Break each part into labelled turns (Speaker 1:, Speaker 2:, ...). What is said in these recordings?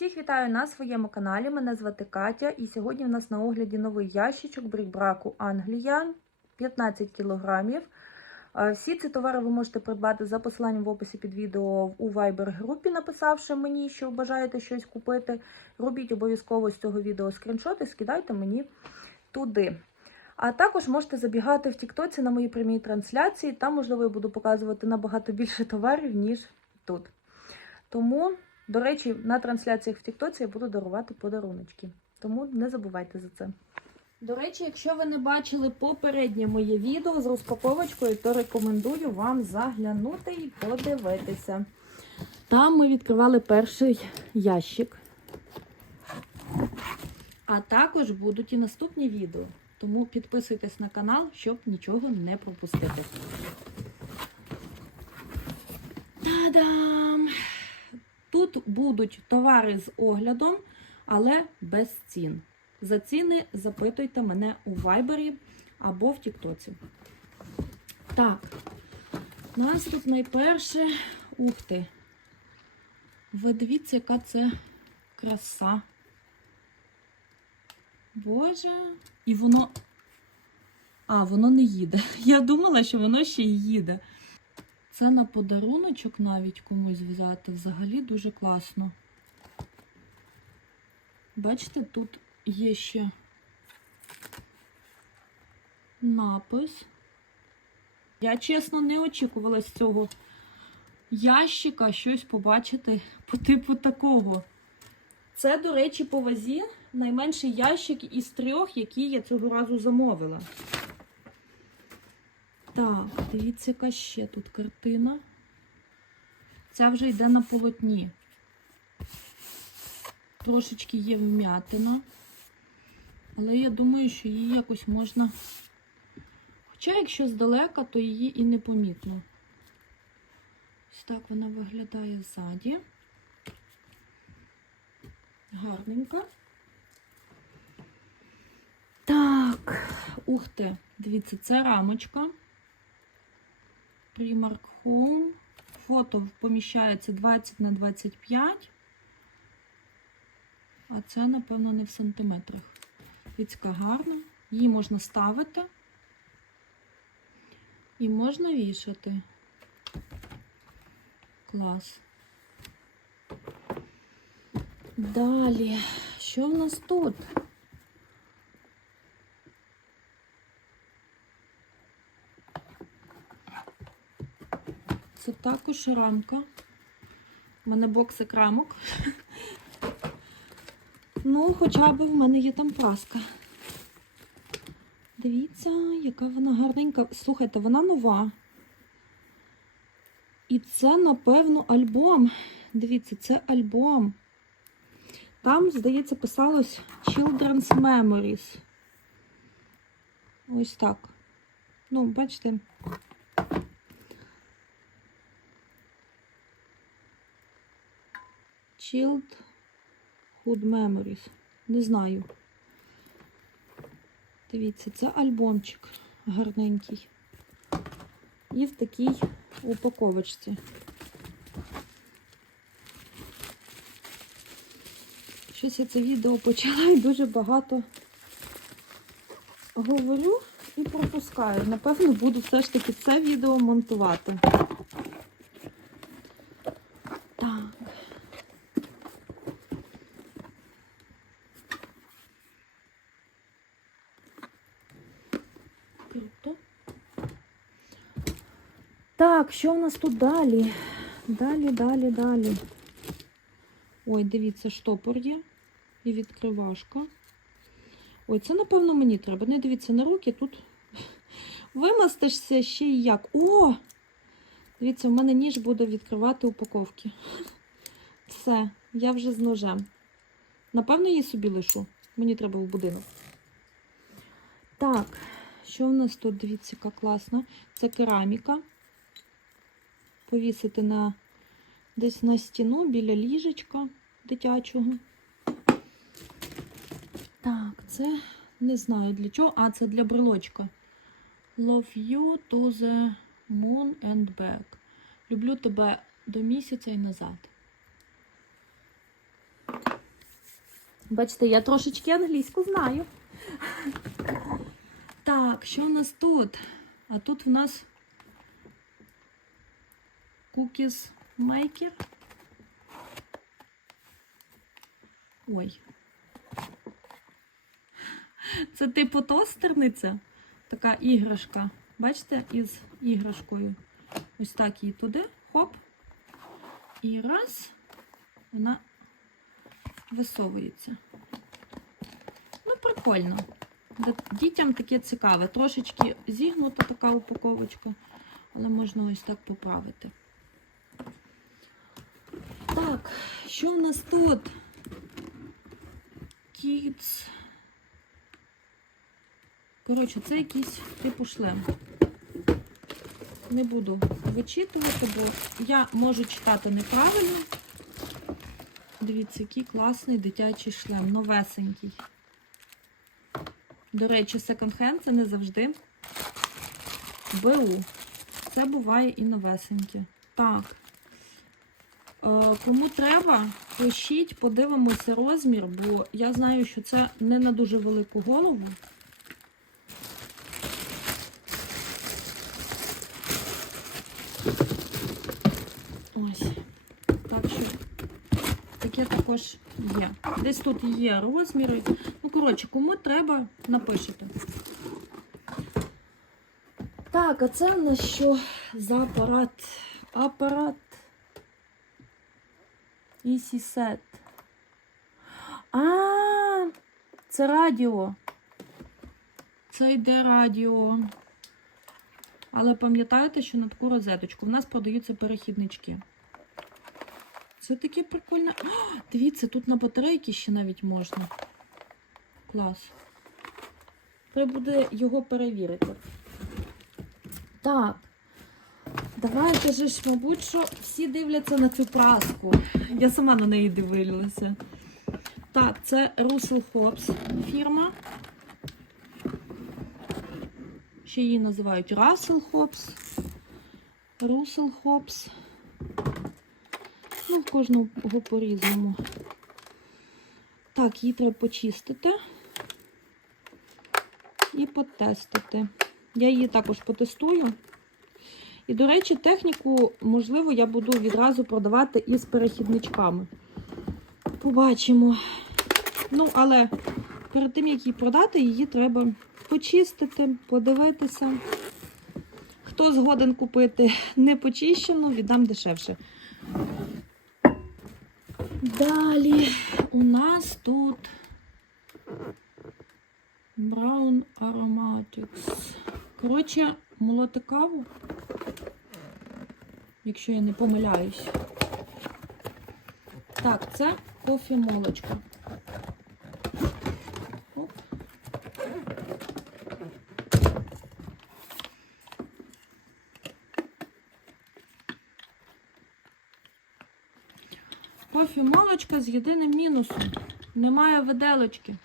Speaker 1: Всіх вітаю на своєму каналі. Мене звати Катя, і сьогодні в нас на огляді новий ящичок брік-браку Англія 15 кілограмів. Е, Всі ці товари ви можете придбати за посиланням в описі під відео у Viber групі, написавши мені, що бажаєте щось купити. Робіть обов'язково з цього відео скріншоти, скидайте мені туди. А також можете забігати в Тіктоці на мої прямі трансляції. Там, можливо, я буду показувати набагато більше товарів, ніж тут. Тому, до речі, на трансляціях в Тіктоці я буду дарувати подаруночки. Тому не забувайте за це. До речі, якщо ви не бачили попереднє моє відео з розпаковочкою, то рекомендую вам заглянути і подивитися. Там ми відкривали перший ящик. А також будуть і наступні відео. Тому підписуйтесь на канал, щоб нічого не пропустити. Та-дам! Тут будуть товари з оглядом, але без цін. За ціни запитуйте мене у Вайбері або в Тіктоці. Так, у нас тут найперше. Ух ти! Ви дивіться, яка це краса. Боже, і воно. А, воно не їде. Я думала, що воно ще й їде. Це на подаруночок навіть комусь взяти. Взагалі дуже класно. Бачите, тут є ще напис. Я, чесно, не очікувала з цього ящика щось побачити по типу такого. Це, до речі, по вазі найменший ящик із трьох, які я цього разу замовила. Так, дивіться, яка ще тут картина. Ця вже йде на полотні. Трошечки є вм'ятина. Але я думаю, що її якось можна. Хоча, якщо здалека, то її і не помітно. Ось так вона виглядає ззаді. Гарненька. Так, ух ти, дивіться, це рамочка. Primark Home. Фото поміщається 20 на 25. А це, напевно, не в сантиметрах. Дивіться, гарна. Її можна ставити і можна вішати. Клас. Далі, що в нас тут? Це також рамка. У мене боксик рамок. Ну, хоча б в мене є там праска. Дивіться, яка вона гарненька. Слухайте, вона нова. І це, напевно, альбом. Дивіться, це альбом. Там, здається, писалось Children's Memories. Ось так. Ну, бачите. Childhood Memories. Не знаю. Дивіться, це альбомчик гарненький. І в такій упаковочці. Щось я це відео почала і дуже багато говорю і пропускаю. Напевно, буду все ж таки це відео монтувати. Так. Так, що в нас тут далі? Далі, далі, далі. Ой, дивіться, штопор є і відкривашка. Ой, це, напевно, мені треба. Не дивіться на руки, тут вимастишся ще й як. О! Дивіться, у мене ніж буде відкривати упаковки. Все, я вже з ножем. Напевно, її собі лишу. Мені треба в будинок. Так, що в нас тут? Дивіться, яка класна. Це кераміка. Повісити на десь на стіну біля ліжечка дитячого. Так, це не знаю для чого. А, це для брелочка. Love you to the moon and back. Люблю тебе до місяця і назад. Бачите, я трошечки англійську знаю. Так, що в нас тут? А тут в нас cookies maker. Ой. Це типу тостерниця. Така іграшка. Бачите, із іграшкою. Ось так її туди. Хоп. І раз. Вона висовується. Ну, прикольно. Дітям таке цікаве. Трошечки зігнута така упаковочка, але можна ось так поправити. Так, що в нас тут? Kids. Коротше, це якийсь типу шлем. Не буду вичитувати, бо я можу читати неправильно. Дивіться, який класний дитячий шлем, новесенький. До речі, секонд-хенд це не завжди БУ. Це буває і новесеньке. Так. Е, Кому треба, пишіть, подивимося розмір, бо я знаю, що це не на дуже велику голову. Ось. Так що таке також є. Десь тут є розміри. Ну, коротше, кому треба, напишете. Так, а це в нас що за апарат? Апарат. Set. А, це радіо. Це йде радіо. Але пам'ятаєте, що на таку розеточку в нас продаються перехіднички. Це таке прикольне. О, дивіться, тут на батарейки ще навіть можна. Клас. Треба буде його перевірити. Так. Давайте же ж, мабуть, що всі дивляться на цю праску. Я сама на неї дивилася. Так, це Russell Hobbs фірма. Ще її називають Russell Hobbs. Russell Hobbs. Ну, в кожного по-різному. Так, її треба почистити і потестити. Я її також потестую. І, до речі, техніку, можливо, я буду відразу продавати із перехідничками. Побачимо. Ну, але перед тим, як її продати, її треба почистити, подивитися. Хто згоден купити непочищену, віддам дешевше. Далі у нас тут Brown Aromatics. Коротше, молоти каву, якщо я не помиляюсь. Так, це кофемолочка. Оп. Кофемолочка з єдиним мінусом. Немає виделочки.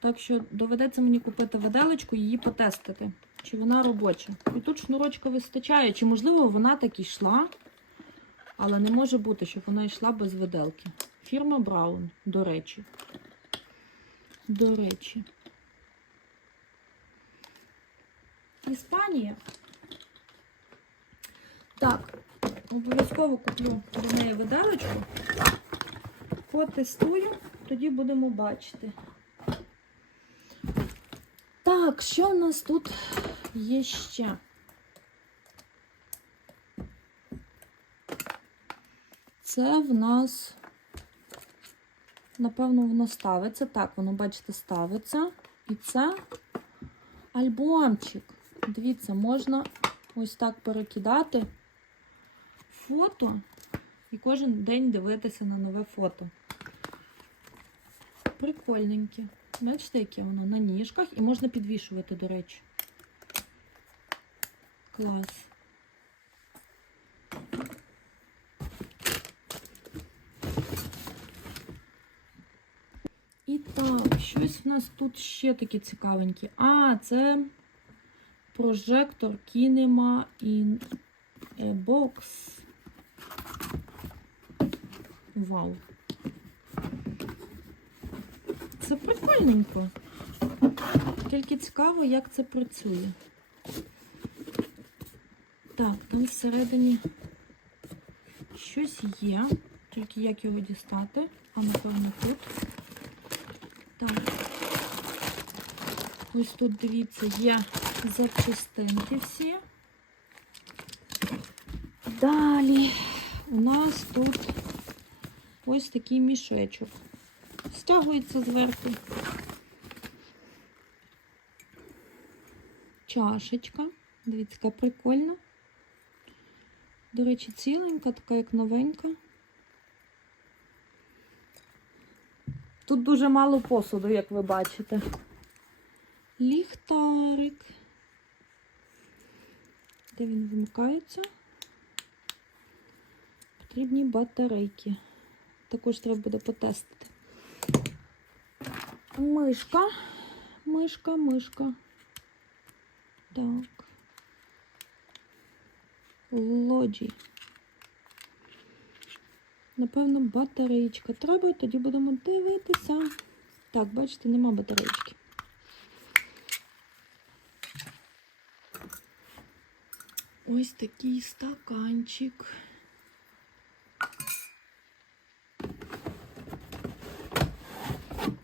Speaker 1: Так що доведеться мені купити виделочку і її потестити. Чи вона робоча. І тут шнурочка вистачає. Чи, можливо, вона так йшла, але не може бути, щоб вона йшла без виделки. Фірма Браун, до речі. До речі. Іспанія. Так, обов'язково куплю до неї виделочку. Потестую, тоді будемо бачити. Так, що в нас тут є ще? Це в нас, напевно, воно ставиться. Так, воно, бачите, ставиться. І це альбомчик. Дивіться, можна ось так перекидати фото і кожен день дивитися на нове фото. Прикольненьке. Бачите, яке воно на ніжках і можна підвішувати, до речі. Клас. І так, щось в нас тут ще таке цікавеньке. А, це прожектор Kinema in a Box. Вау. Це прикольненько. Тільки цікаво, як це працює. Так, там всередині щось є. Тільки як його дістати? А напевно тут. Так. Ось тут, дивіться, є запчастинки всі. Далі у нас тут ось такий мішечок. Стягується зверху. Чашечка. Дивіться, яка прикольна. До речі, ціленька, така як новенька. Тут дуже мало посуду, як ви бачите. Ліхтарик. Де він вимикається? Потрібні батарейки. Також треба буде потестити. Мишка. Мишка, мишка. Так. Лоджі. Напевно, батареєчка треба, тоді будемо дивитися. Так, бачите, нема батареєчки. Ось такий стаканчик.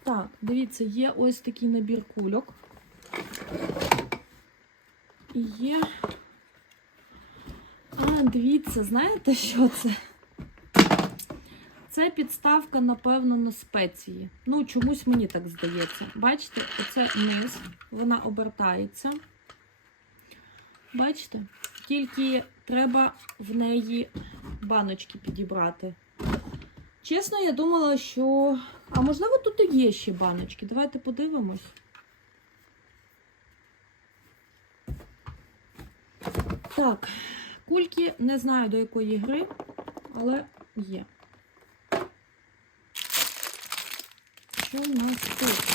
Speaker 1: Так, дивіться, є ось такий набір кульок. І є. А, дивіться, знаєте, що це? Це підставка, напевно, на спеції. Ну, чомусь мені так здається. Бачите, оце низ, вона обертається. Бачите? Тільки треба в неї баночки підібрати. Чесно, я думала, що. А можливо, тут і є ще баночки. Давайте подивимось. Так, кульки не знаю до якої гри, але є. Що в нас тут?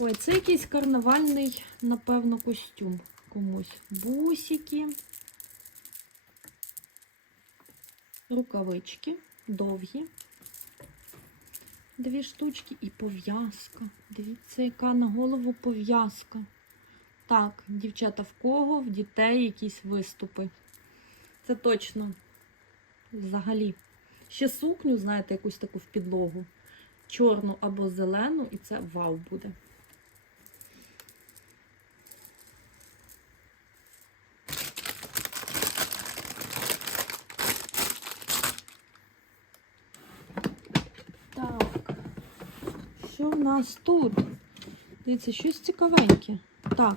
Speaker 1: Ой, це якийсь карнавальний, напевно, костюм комусь. Бусики, рукавички довгі. Дві штучки і пов'язка. Дивіться, яка на голову пов'язка. Так, дівчата, в кого? В дітей якісь виступи. Це точно. Взагалі. Ще сукню, знаєте, якусь таку в підлогу. Чорну або зелену, і це вау буде. Так, що в нас тут? Дивіться, щось цікавеньке. Так.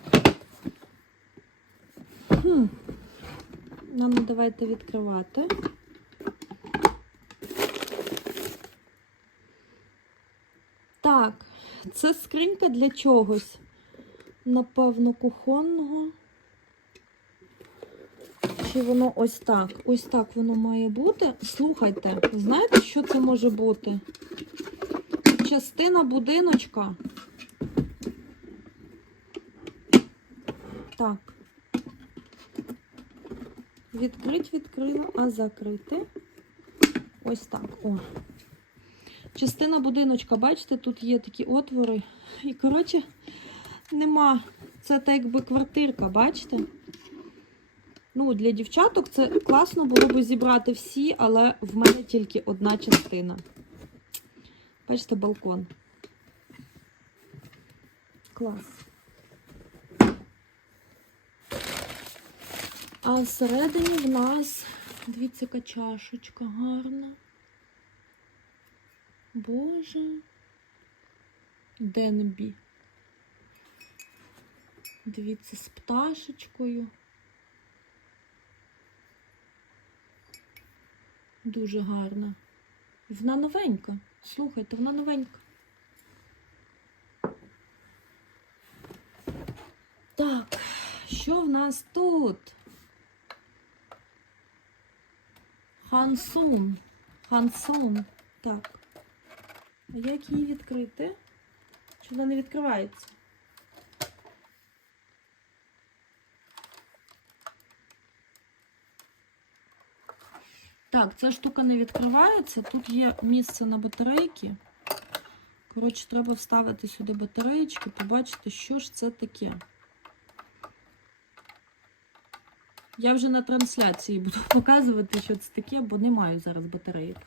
Speaker 1: Хм. Нам давайте відкривати. Так, це скринька для чогось. Напевно, кухонного. Чи воно ось так? Ось так воно має бути. Слухайте, знаєте, що це може бути? Частина будиночка. Так. Відкрить, відкрила, а закрити. Ось так. О. Частина будиночка, бачите, тут є такі отвори. І, коротше, нема. Це так якби квартирка, бачите? Ну, для дівчаток це класно було б зібрати всі, але в мене тільки одна частина. Бачите, балкон. Клас. А всередині в нас, дивіться, яка чашечка гарна. Боже. Денбі. Дивіться, з пташечкою. Дуже гарна. Вона новенька. Слухайте, вона новенька. Так, що в нас тут? Хансун. Хансун. Так. А як її відкрити? Чи вона не відкривається? Так, ця штука не відкривається. Тут є місце на батарейки. Коротше, треба вставити сюди батареєчки, побачити, що ж це таке. Я вже на трансляції буду показувати, що це таке, бо не маю зараз батарейок.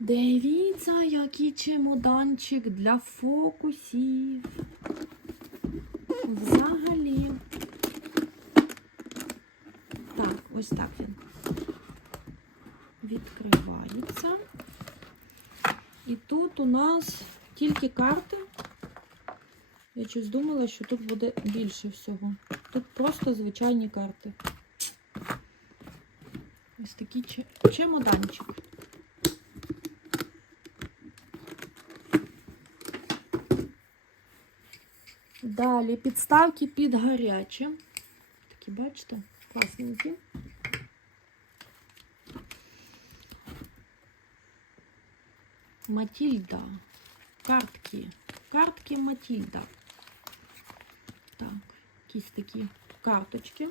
Speaker 1: Дивіться, який чемоданчик для фокусів. Взагалі. Так, ось так він відкривається. І тут у нас тільки карти. Я щось думала, що тут буде більше всього. Тут просто звичайні карти. Ось такий чемоданчик. Далі підставки під гаряче. Такі, бачите, класненькі. Матільда. Картки. Картки Матільда. Так, якісь такі карточки.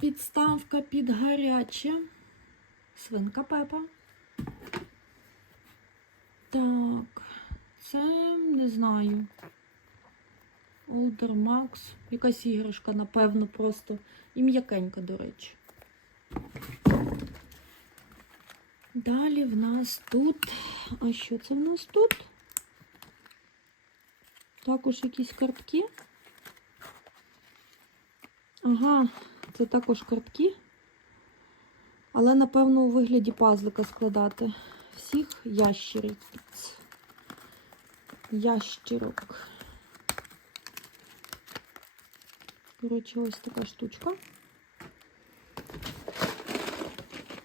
Speaker 1: Підставка під гаряче. Свинка Пепа. Так, це не знаю. Олдер Макс. Якась іграшка, напевно, просто. І м'якенька, до речі. Далі в нас тут. А що це в нас тут? Також якісь картки. Ага, це також картки. Але, напевно, у вигляді пазлика складати. Всіх ящериць. Ящерок. Коротше, ось така штучка.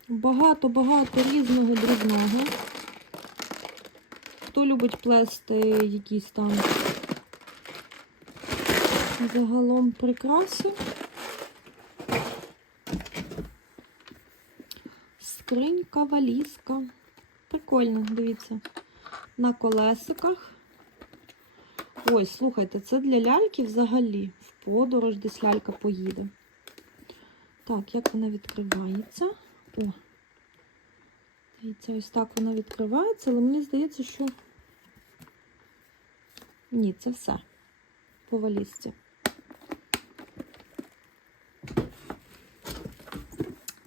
Speaker 1: Багато-багато різного дрібного. Хто любить плести якісь там загалом прикраси. Скринька, валізка. Прикольно, дивіться. На колесиках. Ой, слухайте, це для ляльки взагалі. Подорож десь лялька поїде. Так, як вона відкривається? О, дивіться, ось так вона відкривається, але мені здається, що. Ні, це все. По валізці.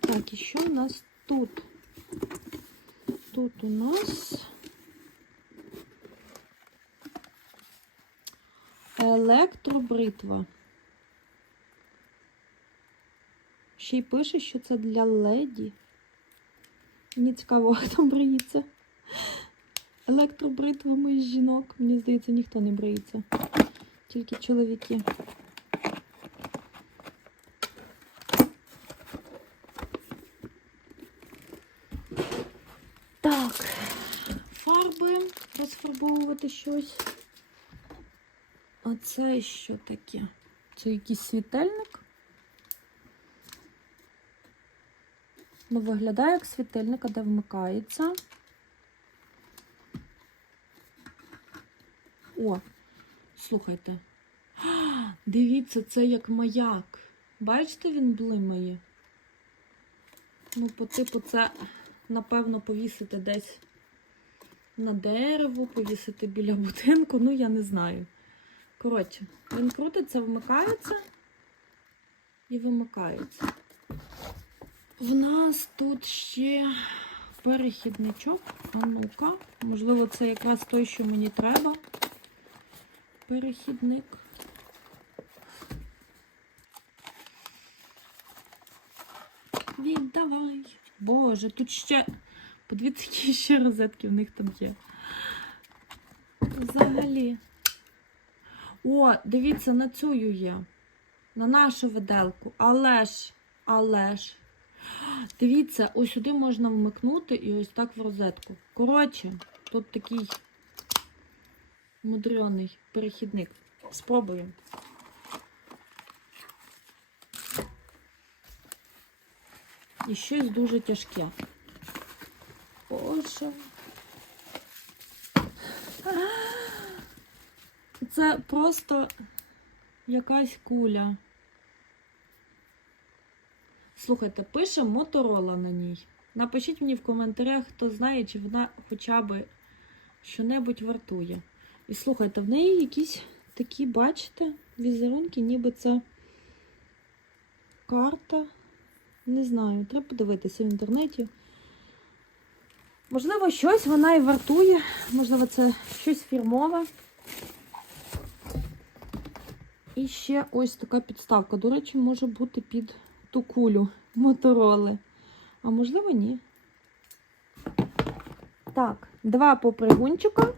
Speaker 1: Так, і що у нас тут? Тут у нас електробритва. Ще й пише, що це для леді. Мені цікаво, хто бриється. Електробритвами жінок. Мені здається, ніхто не бриється. Тільки чоловіки. Так, фарби, розфарбовувати щось. А це що таке? Це якийсь світильник? Ну, виглядає як світильник, а де вмикається. О, слухайте. Дивіться, це як маяк. Бачите, він блимає? Ну, по типу, це, напевно, повісити десь на дерево, повісити біля будинку, ну, я не знаю. Коротше, він крутиться, вмикається і вимикається. В нас тут ще перехідничок. А ну-ка, можливо, це якраз той, що мені треба. Перехідник. Віддавай. Боже, тут ще. Подивіться, які ще розетки в них там є. Взагалі. О, дивіться, на цю є. На нашу виделку. Але ж, але ж. Дивіться, ось сюди можна вмикнути і ось так в розетку. Коротше, тут такий мудрений перехідник. Спробуємо. І щось дуже тяжке. Боже. Це просто якась куля. Слухайте, пише Моторола на ній. Напишіть мені в коментарях, хто знає, чи вона хоча б що-небудь вартує. І слухайте, в неї якісь такі, бачите, візерунки, ніби це карта. Не знаю, треба подивитися в інтернеті. Можливо, щось вона і вартує, можливо, це щось фірмове. І ще ось така підставка. До речі, може бути під ту кулю мотороли. А можливо, ні. Так, два попригунчика,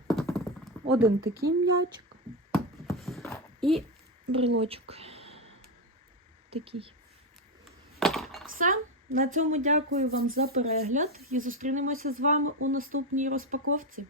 Speaker 1: один такий м'ячик і брелочок. Такий. Все. На цьому дякую вам за перегляд і зустрінемося з вами у наступній розпаковці.